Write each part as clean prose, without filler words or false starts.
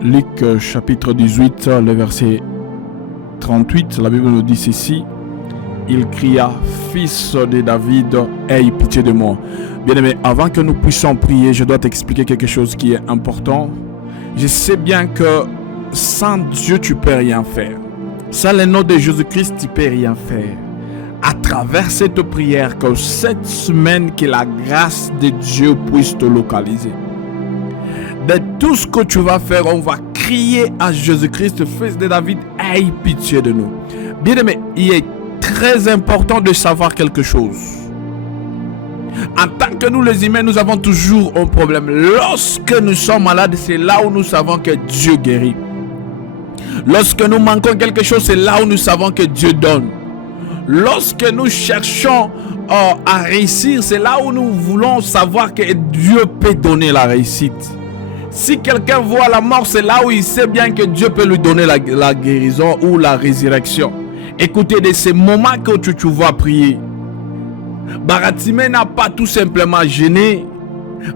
Luc chapitre 18, le verset 38, la Bible nous dit ceci. Il cria, fils de David, aie pitié de moi. Bien-aimé, avant que nous puissions prier, je dois t'expliquer quelque chose qui est important. Je sais bien que sans Dieu, tu ne peux rien faire. Sans le nom de Jésus-Christ, tu ne peux rien faire. À travers cette prière, que cette semaine, que la grâce de Dieu puisse te localiser. De tout ce que tu vas faire, on va crier à Jésus-Christ, fils de David, aie pitié de nous. Bien-aimé, il est très important de savoir quelque chose. En tant que nous les humains, nous avons toujours un problème. Lorsque nous sommes malades, c'est là où nous savons que Dieu guérit. Lorsque nous manquons quelque chose, c'est là où nous savons que Dieu donne. Lorsque nous cherchons à réussir, c'est là où nous voulons savoir que Dieu peut donner la réussite. Si quelqu'un voit la mort, c'est là où il sait bien que Dieu peut lui donner la guérison ou la résurrection. Écoutez, de ces moments que tu vas prier, Baratimée n'a pas tout simplement gêné.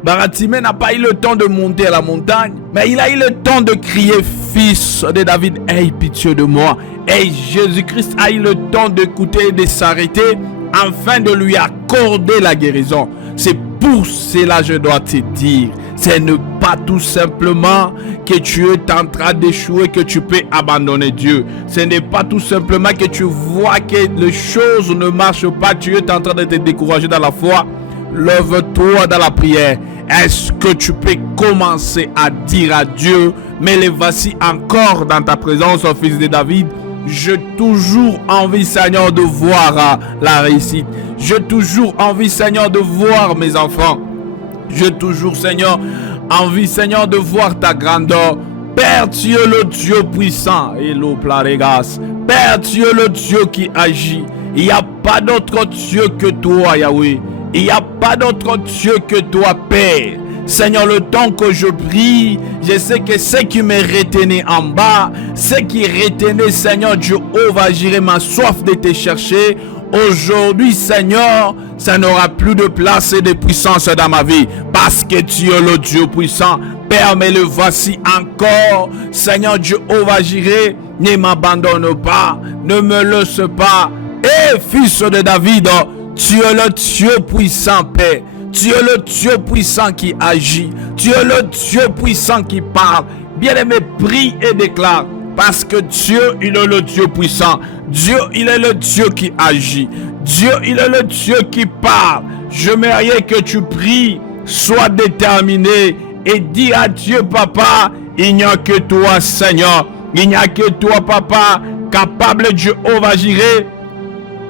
Baratimée n'a pas eu le temps de monter à la montagne, mais il a eu le temps de crier, fils de David, aie pitié de moi. Et Jésus-Christ a eu le temps d'écouter et de s'arrêter afin de lui accorder la guérison. C'est pour cela que je dois te dire, c'est ne pas tout simplement que tu es en train d'échouer, que tu peux abandonner Dieu. Ce n'est pas tout simplement que tu vois que les choses ne marchent pas, tu es en train de te décourager dans la foi. Lève-toi dans la prière. Est-ce que tu peux commencer à dire à Dieu, mais les voici encore dans ta présence, fils de David. J'ai toujours envie, Seigneur, de voir la réussite. J'ai toujours envie, Seigneur, de voir mes enfants. J'ai toujours, Seigneur, envie, Seigneur, de voir ta grandeur. Père, tu es le Dieu puissant. Père, tu es le Dieu qui agit. Il n'y a pas d'autre Dieu que toi, Yahweh. Il n'y a pas d'autre Dieu que toi, Père. Seigneur, le temps que je prie, je sais que ce qui me retenait en bas, ce qui retenait, Seigneur Dieu, va gérer ma soif de te chercher. Aujourd'hui, Seigneur, ça n'aura plus de place et de puissance dans ma vie, parce que tu es le Dieu puissant. Père, mais le voici encore. Seigneur Dieu, va gérer. Ne m'abandonne pas, ne me laisse pas. Et fils de David, tu es le Dieu puissant, Père. Tu es le Dieu puissant qui agit. Tu es le Dieu puissant qui parle. Bien-aimé, prie et déclare. Parce que Dieu, il est le Dieu puissant. Dieu, il est le Dieu qui agit. Dieu, il est le Dieu qui parle. J'aimerais que tu pries, sois déterminé et dis à Dieu, Papa, il n'y a que toi, Seigneur. Il n'y a que toi, Papa, capable Jéhovah Jireh,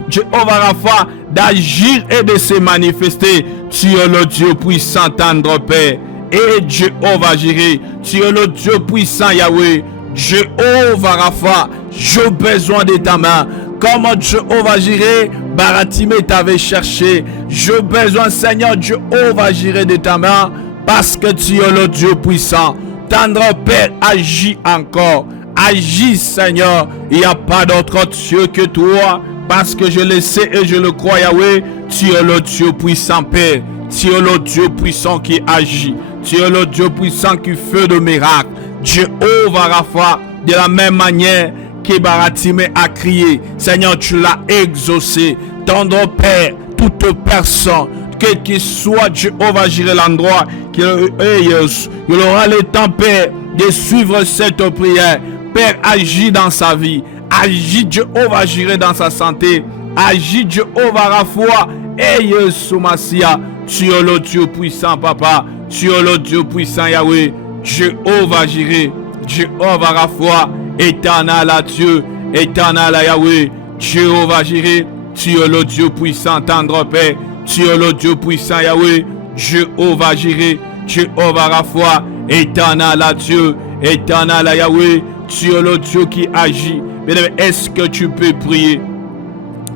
Jéhovah Rapha, d'agir et de se manifester. Tu es le Dieu puissant, tendre Père. Et Jéhovah Jireh, tu es le Dieu puissant, Yahweh. Jéhovah Rapha, j'ai besoin de ta main. Comme Jéhovah Jireh, Baratimée t'avait cherché. J'ai besoin, Seigneur Jéhovah Jireh, de ta main, parce que tu es le Dieu puissant. Tendre Père, agis encore. Agis, Seigneur. Il n'y a pas d'autre Dieu que toi. Parce que je le sais et je le crois, Yahweh, tu es le Dieu puissant, Père. Tu es le Dieu puissant qui agit. Tu es le Dieu puissant qui fait de miracles. Jéhovah Rapha, de la même manière que Baratimée a crié, Seigneur, tu l'as exaucé. Tendre Père, toute personne, quel qu'il soit, Jéhovah Jireh, l'endroit, il aura le temps, Père, de suivre cette prière. Père, agis dans sa vie. Agis Jéhovah Jireh dans sa santé. Agis Jéhovah Rapha. Et Yesu Massia, tu es le Dieu puissant, Papa. Tu es le Dieu puissant, Yahweh. Jéhovah Jireh, Jéhovah Rapha, éternel à Dieu, éternel à Yahweh. Jéhovah Jireh, tu es le Dieu puissant, tendre Père. Tu es le Dieu puissant, Yahweh. Jéhovah Jireh, Jéhovah Rapha, éternel à Dieu, éternel à Yahweh. Tu es le Dieu qui agit. Bien-aimé, est-ce que tu peux prier?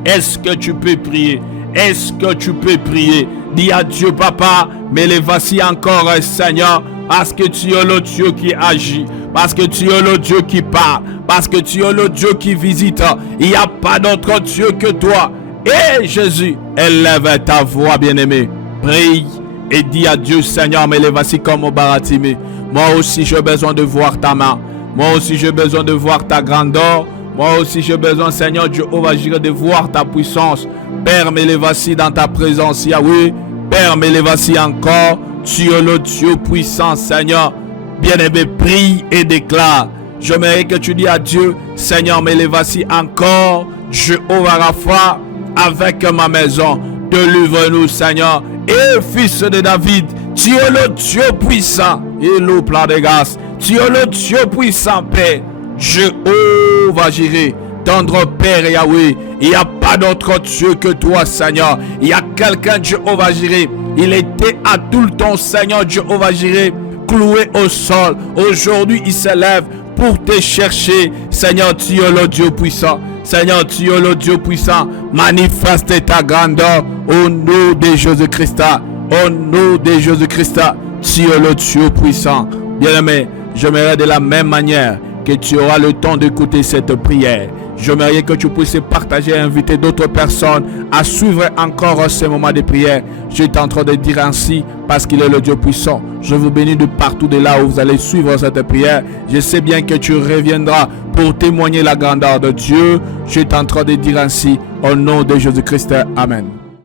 Est-ce que tu peux prier? Est-ce que tu peux prier? Dis à Dieu, Papa, mais les voici encore, Seigneur, parce que tu es le Dieu qui agit, parce que tu es le Dieu qui parle, parce que tu es le Dieu qui visite. Il n'y a pas d'autre Dieu que toi. Et Jésus, élève ta voix, bien-aimé. Prie et dis à Dieu, Seigneur, mais les voici comme au Baratimé. Moi aussi, j'ai besoin de voir ta main. Moi aussi, j'ai besoin de voir ta grandeur. Moi aussi, j'ai besoin, Seigneur Jéhovah Jireh, de voir ta puissance. Père, mais les voici dans ta présence, Yahweh. Père, mais les voici encore. Tu es le Dieu puissant, Seigneur. Bien-aimé, prie et déclare. J'aimerais que tu dis à Dieu, Seigneur, mais les voici encore. Jéhovah Rapha, avec ma maison. Délivre-nous, Seigneur. Et fils de David, tu es le Dieu puissant. Et le plein de grâce. Tu es le Dieu puissant, Père. Jéhovah Jireh, tendre Père Yahweh, il n'y a pas d'autre Dieu que toi, Seigneur. Il y a quelqu'un, Jéhovah Jireh, il était à tout le temps, Seigneur Jéhovah Jireh, cloué au sol. Aujourd'hui, il s'élève pour te chercher. Seigneur, tu es le Dieu puissant. Seigneur, tu es le Dieu puissant. Manifeste ta grandeur au nom de Jésus-Christ. Au nom de Jésus-Christ, tu es le Dieu puissant. Bien-aimé, j'aimerais de la même manière que tu auras le temps d'écouter cette prière. J'aimerais que tu puisses partager et inviter d'autres personnes à suivre encore ce moment de prière. Je suis en train de dire ainsi parce qu'il est le Dieu puissant. Je vous bénis de partout de là où vous allez suivre cette prière. Je sais bien que tu reviendras pour témoigner la grandeur de Dieu. Je suis en train de dire ainsi au nom de Jésus-Christ. Amen.